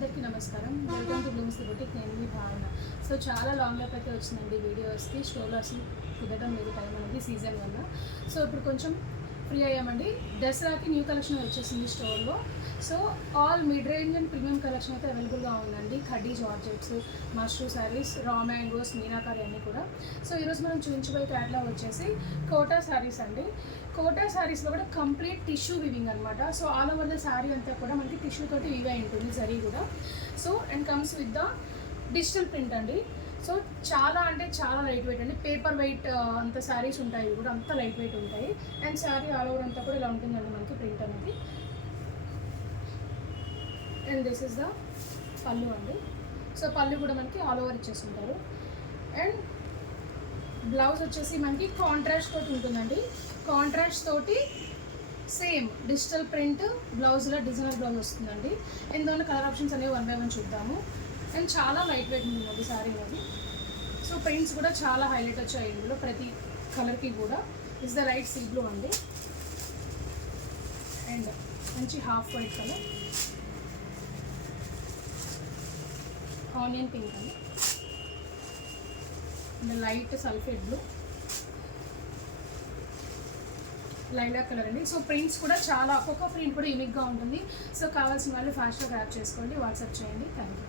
అందరికీ నమస్కారం. Welcome to Blooms boutique. నేను మీ భావన. సో చాలా లాంగ్ లైఫ్ అయితే వచ్చిందండి వీడియోస్కి. స్టోర్లో అసలు కుదరడం లేదు టైం అనేది సీజన్ వల్ల. సో ఇప్పుడు కొంచెం ఫ్రీ అయ్యామండి. దసరాకి న్యూ కలెక్షన్ వచ్చేసింది స్టోర్లో. So all mid range and premium collection అయితే అవైలబుల్గా ఉందండి. ఖడ్డీ జార్జెట్స్, మష్రూ శారీస్, రా మ్యాంగోస్, మీనాకారి అన్నీ కూడా. సో ఈరోజు మనం చూపించబోయే క్యాటలాగ్ వచ్చేసి కోటా శారీస్ అండి. కోటా శారీస్లో కూడా కంప్లీట్ టిష్యూ వివింగ్ అనమాట. So all over the sari అంతా కూడా మనకి టిష్యూ తోటి వివ్ అయి ఉంటుంది జరీ కూడా. So and comes with the digital print అండి. సో చాలా అంటే చాలా లైట్ వెయిట్ అండి. పేపర్ వెయిట్ అంత శారీస్ ఉంటాయి కూడా, అంత లైట్ వెయిట్ ఉంటాయి. అండ్ శారీ ఆల్ ఓవర్ అంతా కూడా ఇలా ఉంటుందండి మనకి ప్రింట్ అనేది. అండ్ దిస్ ఇస్ ద పళ్ళు అండి. సో పళ్ళు కూడా మనకి ఆల్ ఓవర్ ఇచ్చేస్తుంటారు. అండ్ బ్లౌజ్ వచ్చేసి మనకి కాంట్రాస్ట్ తోటి ఉంటుందండి. కాంట్రాస్ట్ తోటి సేమ్ డిజిటల్ ప్రింట్ బ్లౌజ్లో డిజైనర్ బ్లౌజ్ వస్తుందండి. ఇందులో కలర్ ఆప్షన్స్ అనేవి 1 by 1 చూద్దాము. అండ్ చాలా లైట్ వెయిట్ ఉంటుంది శారీ అనేది. సో ప్రింట్స్ కూడా చాలా హైలైట్ వచ్చాయి ఇందులో ప్రతి కలర్కి కూడా. Is the light sea blue అండి. అండ్ మంచి half white colour, onion pink అండి, and light sulphate blue, lilac colour అండి. సో ప్రింట్స్ కూడా చాలా, ఒక్కొక్క ప్రింట్ కూడా యూనిక్గా ఉంటుంది. సో కావాల్సిన వాళ్ళు ఫాస్ట్గా గ్రాబ్ చేసుకోండి, వాట్సాప్ చేయండి. Thank you.